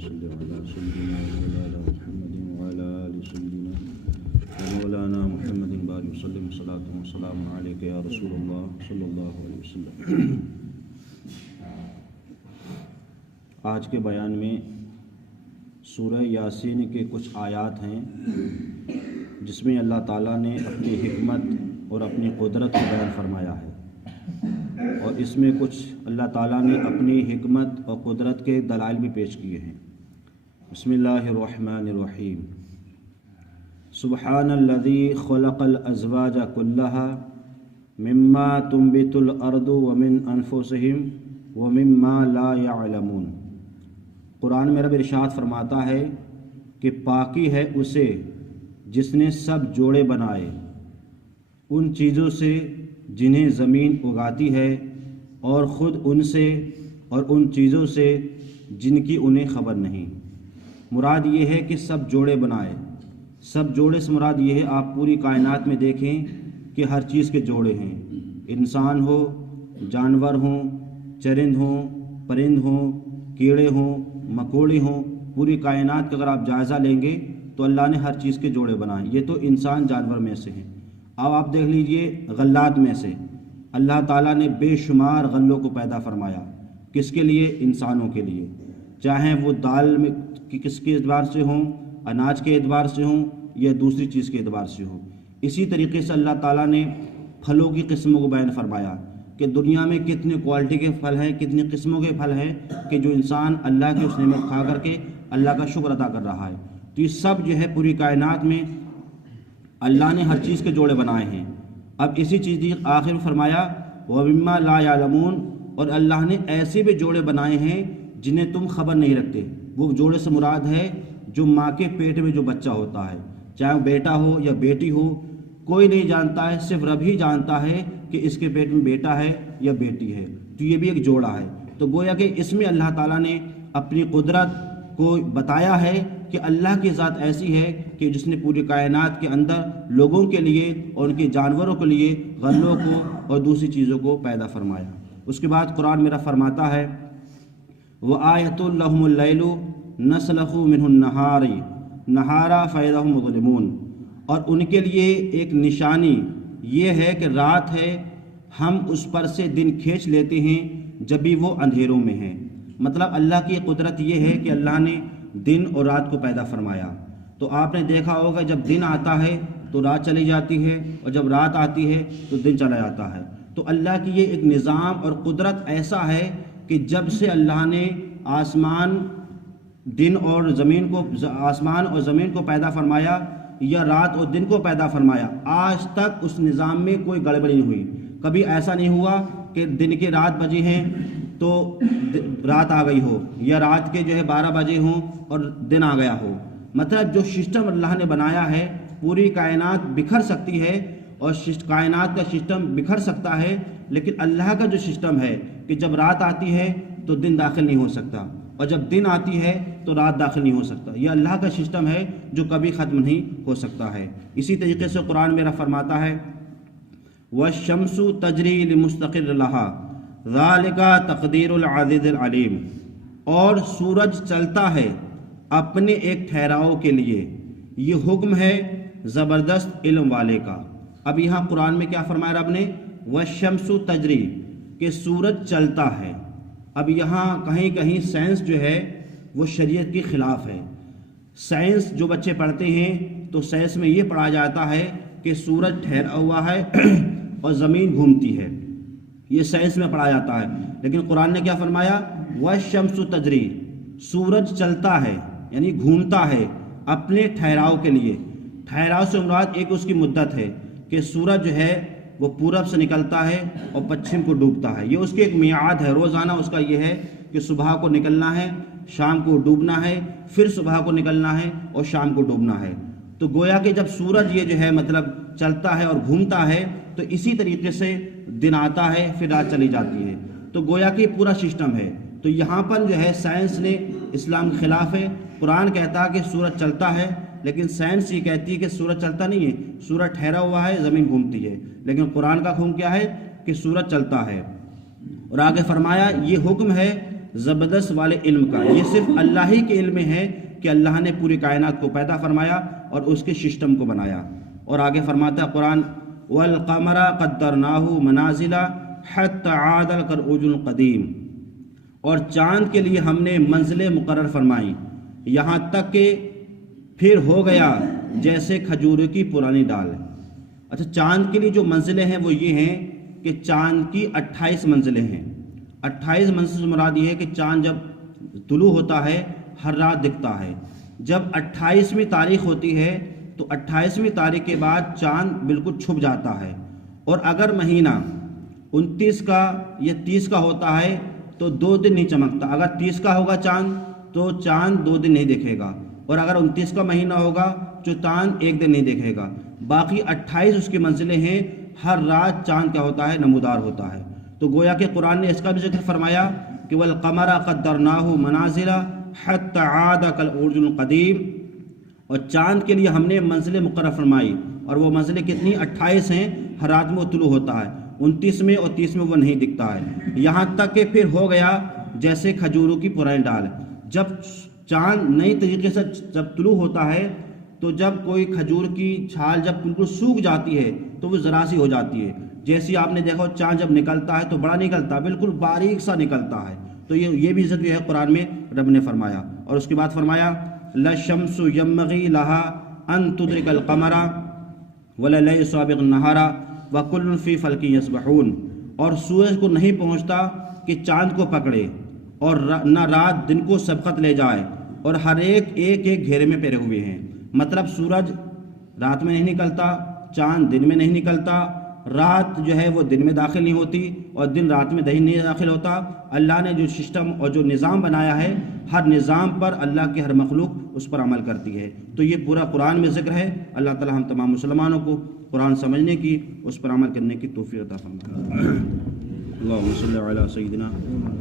صل على سيدنا مولانا محمد وعلى آل سيدنا مولانا محمد بارك وسلم صلاة وسلام عليك يا رسول الله صلی اللہ علیہ وسلم۔ آج کے بیان میں سورہ یاسین کے کچھ آیات ہیں جس میں اللہ تعالیٰ نے اپنی حکمت اور اپنی قدرت کو بیان فرمایا ہے، اور اس میں کچھ اللہ تعالیٰ نے اپنی حکمت اور قدرت کے دلائل بھی پیش کیے ہیں۔ بسم اللہ الرحمن الرحیم۔ سبحان الذی خلق الازواج کلها مما تنبت الارض ومن انفسهم ومما لا يعلمون۔ قرآن میں رب ارشاد فرماتا ہے کہ پاکی ہے اسے جس نے سب جوڑے بنائے ان چیزوں سے جنہیں زمین اگاتی ہے، اور خود ان سے اور ان چیزوں سے جن کی انہیں خبر نہیں۔ مراد یہ ہے کہ سب جوڑے بنائے۔ سب جوڑے سے مراد یہ ہے، آپ پوری کائنات میں دیکھیں کہ ہر چیز کے جوڑے ہیں، انسان ہو، جانور ہوں، چرند ہوں، پرند ہوں، کیڑے ہوں، مکوڑے ہوں، پوری کائنات کا اگر آپ جائزہ لیں گے تو اللہ نے ہر چیز کے جوڑے بنائے۔ یہ تو انسان جانور میں سے ہیں۔ اب آپ دیکھ لیجئے غلات میں سے اللہ تعالیٰ نے بے شمار غلوں کو پیدا فرمایا۔ کس کے لیے؟ انسانوں کے لیے، چاہیں وہ دال میں کس کے اعتبار سے ہوں، اناج کے اعتبار سے ہوں، یا دوسری چیز کے اعتبار سے ہوں۔ اسی طریقے سے اللہ تعالیٰ نے پھلوں کی قسموں کو بیان فرمایا کہ دنیا میں کتنے کوالٹی کے پھل ہیں، کتنی قسموں کے پھل ہیں کہ جو انسان اللہ کی اس نعمت کھا کر کے اللہ کا شکر ادا کر رہا ہے۔ تو یہ سب جو ہے پوری کائنات میں اللہ نے ہر چیز کے جوڑے بنائے ہیں۔ اب اسی چیز کی آخر میں فرمایا وَمِمَّا لَا يَعْلَمُونَ، اور اللہ نے ایسے بھی جوڑے بنائے ہیں جنہیں تم خبر نہیں رکھتے۔ وہ جوڑے سے مراد ہے جو ماں کے پیٹ میں جو بچہ ہوتا ہے، چاہے وہ بیٹا ہو یا بیٹی ہو، کوئی نہیں جانتا ہے، صرف رب ہی جانتا ہے کہ اس کے پیٹ میں بیٹا ہے یا بیٹی ہے۔ تو یہ بھی ایک جوڑا ہے۔ تو گویا کہ اس میں اللہ تعالیٰ نے اپنی قدرت کو بتایا ہے کہ اللہ کی ذات ایسی ہے کہ جس نے پوری کائنات کے اندر لوگوں کے لیے اور ان کے جانوروں کے لیے غلوں کو اور دوسری چیزوں کو پیدا فرمایا۔ اس کے بعد قرآن میرا فرماتا ہے وَآیَةٌ لَهُمُ اللَّيْلُ نَسْلَخُ مِنْهُ النَّهَارِ نَهَارًا فَإِذَا هُمْ مُظْلِمُونَ، اور ان کے لیے ایک نشانی یہ ہے کہ رات ہے، ہم اس پر سے دن کھینچ لیتے ہیں جب بھی وہ اندھیروں میں ہیں۔ مطلب اللہ کی قدرت یہ ہے کہ اللہ نے دن اور رات کو پیدا فرمایا۔ تو آپ نے دیکھا ہوگا جب دن آتا ہے تو رات چلی جاتی ہے، اور جب رات آتی ہے تو دن چلا جاتا ہے۔ تو اللہ کی یہ ایک نظام اور قدرت ایسا ہے کہ جب سے اللہ نے آسمان اور زمین کو پیدا فرمایا یا رات اور دن کو پیدا فرمایا، آج تک اس نظام میں کوئی گڑبڑی نہیں ہوئی۔ کبھی ایسا نہیں ہوا کہ دن کے رات بجے ہیں تو رات آ گئی ہو، یا رات کے 12 بجے ہوں اور دن آ گیا ہو۔ مطلب جو سسٹم اللہ نے بنایا ہے، پوری کائنات بکھر سکتی ہے اور کائنات کا سسٹم بکھر سکتا ہے، لیکن اللہ کا جو سسٹم ہے کہ جب رات آتی ہے تو دن داخل نہیں ہو سکتا، اور جب دن آتی ہے تو رات داخل نہیں ہو سکتا۔ یہ اللہ کا سسٹم ہے جو کبھی ختم نہیں ہو سکتا ہے۔ اسی طریقے سے قرآن میرا فرماتا ہے وَالشَّمْسُ تَجْرِي لِمُسْتَقِرٍّ لَهَا ذَلِكَ تَقْدِيرُ الْعَزِيزِ الْعَلِيمِ، اور سورج چلتا ہے اپنے ایک ٹھہراؤ کے لیے، یہ حکم ہے زبردست علم والے کا۔ اب یہاں قرآن میں کیا فرمایا رب نے؟ وَالشَّمْسُ تَجْرِي، کہ سورج چلتا ہے۔ اب یہاں کہیں کہیں سائنس جو ہے وہ شریعت کے خلاف ہے۔ سائنس جو بچے پڑھتے ہیں تو سائنس میں یہ پڑھا جاتا ہے کہ سورج ٹھہرا ہوا ہے اور زمین گھومتی ہے، یہ سائنس میں پڑھا جاتا ہے۔ لیکن قرآن نے کیا فرمایا؟ وَالشَّمْسُ تَجْرِي، سورج چلتا ہے یعنی گھومتا ہے اپنے ٹھہراؤ کے لیے۔ ٹھہراؤ سے مراد ایک اس کی مدت ہے کہ سورج جو ہے وہ پورب سے نکلتا ہے اور پچھم کو ڈوبتا ہے، یہ اس کی ایک میعاد ہے، روزانہ اس کا یہ ہے کہ صبح کو نکلنا ہے، شام کو ڈوبنا ہے، پھر صبح کو نکلنا ہے اور شام کو ڈوبنا ہے۔ تو گویا کہ جب سورج یہ جو ہے مطلب چلتا ہے اور گھومتا ہے تو اسی طریقے سے دن آتا ہے، پھر رات چلی جاتی ہے۔ تو گویا کہ پورا سسٹم ہے۔ تو یہاں پر جو ہے سائنس نے اسلام کے خلاف ہے۔ قرآن کہتا ہے کہ سورج چلتا ہے، لیکن سائنس یہ کہتی ہے کہ سورج چلتا نہیں ہے، سورج ٹھہرا ہوا ہے، زمین گھومتی ہے۔ لیکن قرآن کا حکم کیا ہے کہ سورج چلتا ہے۔ اور آگے فرمایا یہ حکم ہے زبردست والے علم کا۔ یہ صرف اللہ ہی کے علم میں ہے کہ اللہ نے پوری کائنات کو پیدا فرمایا اور اس کے سسٹم کو بنایا۔ اور آگے فرماتا ہے قرآن وَالْقَمَرَ قَدَّرْنَاهُ مَنَازِلَ حَتَّى عَادَ الْعُرْجُونُ الْقَدِيمُ، اور چاند کے لیے ہم نے منزلیں مقرر فرمائیں یہاں تک کہ پھر ہو گیا جیسے کھجور کی پرانی ڈال۔ اچھا، چاند کے لیے جو منزلیں ہیں وہ یہ ہیں کہ چاند کی 28 منزلیں ہیں۔ 28 منزل سے مراد یہ ہے کہ چاند جب طلوع ہوتا ہے ہر رات دکھتا ہے۔ جب 28ویں تاریخ ہوتی ہے تو 28ویں تاریخ کے بعد چاند بالکل چھپ جاتا ہے، اور اگر مہینہ 29 کا یا 30 کا ہوتا ہے تو 2 دن نہیں چمکتا۔ اگر 30 کا ہوگا چاند تو چاند 2 دن نہیں دیکھے گا، اور اگر 29 کا مہینہ ہوگا تو چاند 1 دن نہیں دیکھے گا۔ باقی 28 اس کی منزلیں ہیں، ہر رات چاند کیا ہوتا ہے؟ نمودار ہوتا ہے۔ تو گویا کہ قرآن نے اس کا بھی ذکر فرمایا کہ وَالْقَمَرَ قَدَّرْنَاهُ مَنَازِلَ حَتَّى عَادَ كَالْعُرْجُونِ الْقَدِيمِ، اور چاند کے لیے ہم نے منزلیں مقرر فرمائی، اور وہ منزلیں کتنی؟ 28 ہیں۔ ہر رات میں وہ طلوع ہوتا ہے، 29 میں اور 30 میں وہ نہیں دکھتا ہے، یہاں تک کہ پھر ہو گیا جیسے کھجوروں کی پرانی ڈال۔ جب چاند نئی طریقے سے جب طلوع ہوتا ہے تو جب کوئی کھجور کی چھال جب بالکل سوکھ جاتی ہے تو وہ ذرا سی ہو جاتی ہے۔ جیسے آپ نے دیکھو چاند جب نکلتا ہے تو بڑا نکلتا، بالکل باریک سا نکلتا ہے۔ تو یہ بھی ذکر ہے قرآن میں رب نے فرمایا۔ اور اس کے بعد فرمایا لَلشَّمْسُ يَنبَغِي لَهَا أَن تُدْرِكَ الْقَمَرَ وَلَلَّيْلُ سَابِقُ النَّهَارَ وَكُلٌّ فِي فَلْكٍ يَسْبَحُونَ، اور سورج کو نہیں پہنچتا کہ چاند کو پکڑے، اور نہ رات دن کو سبقت لے جائے، اور ہر ایک گھیرے میں پیرے ہوئے ہیں۔ مطلب سورج رات میں نہیں نکلتا، چاند دن میں نہیں نکلتا، رات جو ہے وہ دن میں داخل نہیں ہوتی، اور دن رات میں نہیں داخل ہوتا۔ اللہ نے جو سسٹم اور جو نظام بنایا ہے، ہر نظام پر اللہ کی ہر مخلوق اس پر عمل کرتی ہے۔ تو یہ پورا قرآن میں ذکر ہے۔ اللہ تعالی ہم تمام مسلمانوں کو قرآن سمجھنے کی، اس پر عمل کرنے کی توفیق عطا فرمائے۔ اللہم صلی علی سیدنا